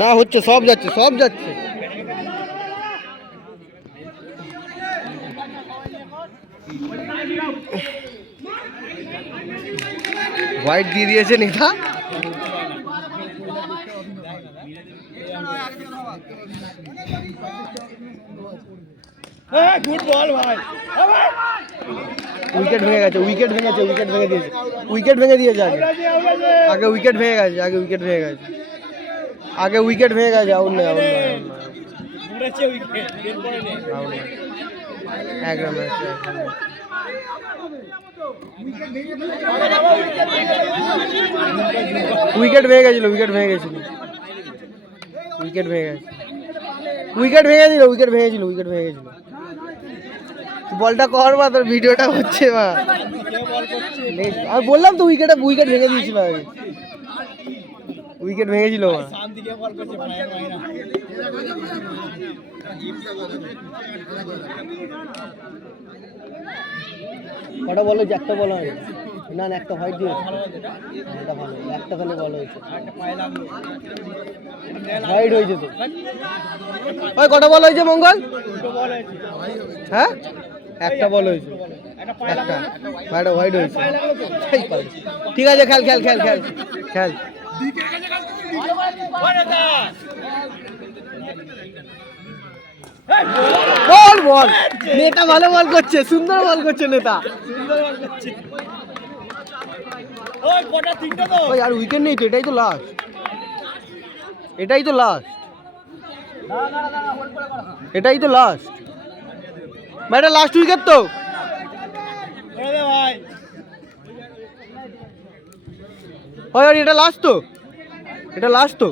না হচ্ছে, সব যাচ্ছে, সব যাচ্ছে। হোয়াইট দিয়ে দিয়েছে নেতা। গুড বল ভাই। উইকেট ভেঙে গেছে, উইকেট ভেঙেছে, উইকেট ভেঙে দিয়েছে, উইকেট ভেঙে দিয়েছে। আগে উইকেট ভেঙে গেছে, আগে উইকেট ভেঙে গেছে, আগে উইকেট ভেঙে গেছে। আউট নেই, আউট নেই, এক রান। উইকেট ভেঙে গেছিল, উইকেট ভেঙে গেছিল, উইকেট ভেঙে গেছে, উইকেট ভেঙেছিল, উইকেট ভেঙেছিল, উইকেট ভেঙে গেছিল। বলটা কর বা, তোর ভিডিওটা হচ্ছে মা। আমি বললাম তো উইকেটে, উইকেট ভেঙে দিয়েছিল, উইকেট ভেঙেছিল মা। কটা বল হয়েছে? একটা বল হয়নি, না না, একটা হোয়াইট দিয়েছে, এটা ভালো, একটা খালি বল হয়েছে, হোয়াইট হয়েছে তো। ওই কটা বল হয়েছে মঙ্গল? হ্যাঁ, একটা বল হয়েছে, একটা হোয়াইট হয়েছে। ঠিক আছে, খেল খেল খেল খেল খেল। বল বল, নেতা ভালো বল করছে, সুন্দর বল করছে নেতা। ওই আর উইকেট নেই তো, এটাই তো লাস্ট, এটাই তো লাস্ট, এটাই তো লাস্ট। এটা লাস্ট উইকেট তো। ওই এটা লাস্ট তো, এটা লাস্ট তো।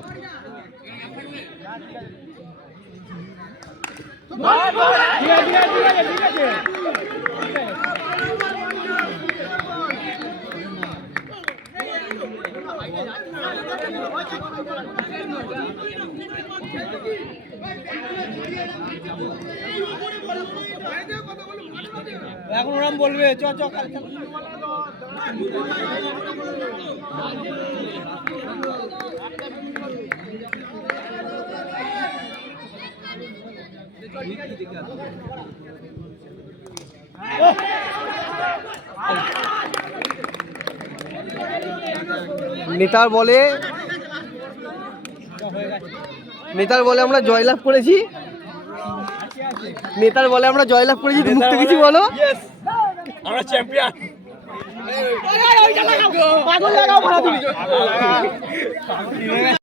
এখন ওরাম বলবে চ চ কাল নেতার বলে, নেতার বলে আমরা জয়লাভ করেছি, নেতার বলে আমরা জয়লাভ করেছি। মুখ থেকে কিছু বলো। আমরা চ্যাম্পিয়ন।